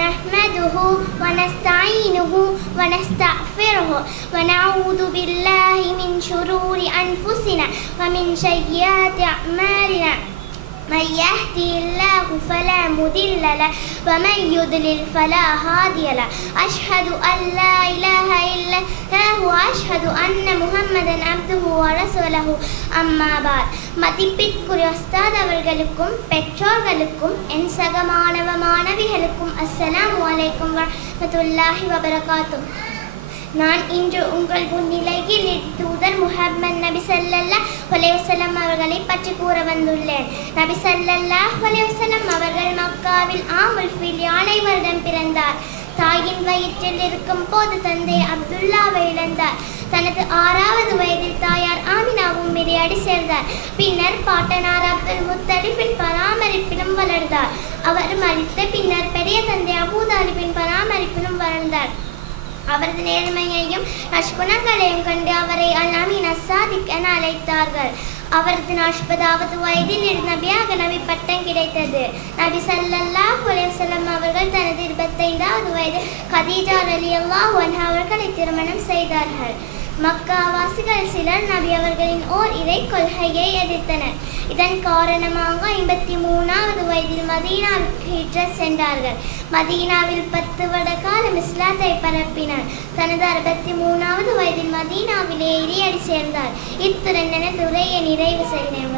نحمده ونستعينه ونستغفره ونعوذ بالله من شرور أنفسنا ومن سيئات أعمالنا من يهدي الله فلا مضل له ومن يضلل فلا هادي له أشهد أن لا إله إلا الله وأشهد أن محمدا عبده ورسوله أما بعد மதிப்பிற்குரிய உஸ்தாத் அவர்களுக்கும் பெற்றோர்களுக்கும் என் சக மாணவ மாணவிகளுக்கும் அஸ்ஸலாமு அலைக்கும் வரஹ்மத்துல்லாஹி வபரகாத்துஹ். நான் இன்று உங்கள் முன்னிலையில் தூதர் முஹம்மது நபி ஸல்லல்லாஹு அலைஹி வஸல்லம் அவர்களை பற்றி கூற வந்துள்ளேன். நபி ஸல்லல்லாஹு அலைஹி வஸல்லம் அவர்கள் மக்காவில் ஆமுல் ஃபில் யானை வருடம் பிறந்தார். தாயின் வயிற்றில் இருக்கும் போது தந்தை அப்துல்லாவை இழந்தார். தனது 6வது வயதில் தாயார் ஆமினாவும் மிரியாடி சேர்ந்தார். பின்னர் பாட்டனார் அப்துல் முத்தலிஃபின் பராமரிப்பிலும் வளர்ந்தார். அவர் மரித்த பின்னர் பெரிய தந்தை அபூதாலிபின் பராமரிப்பிலும் வளர்ந்தார். அவரது நேர்மையையும் நற்குணங்களையும் கண்டு அவரை அல் அமீன் அஸ்ஸாதிக் என அழைத்தார்கள். அவரது 40வது வயதில் நபியாக நபி பட்டம் கிடைத்தது. நபி ஸல்லல்லாஹு அலைஹி வஸல்லம் அவர்கள் தனது 25வது வயதில் கதீஜா ரலியல்லாஹு அன்ஹா அவர்களை திருமணம் செய்தார்கள். மக்காவாசிகள் சிலர் நபி அவர்களின் ஓர் இறை கொள்கையை எதிர்த்தனர். இதன் காரணமாக 53வது வயதில் மதீனாவுக்கு ஹிஜ்ரத் சென்றார்கள். மதீனாவில் 10 வருட காலம் இஸ்லாத்தை பரப்பினார். தனது 63வது வயதில் மதீனாவிலே இறையடி சேர்ந்தார். இத்துடன் எனது உரையை நிறைவு செய்தேன்.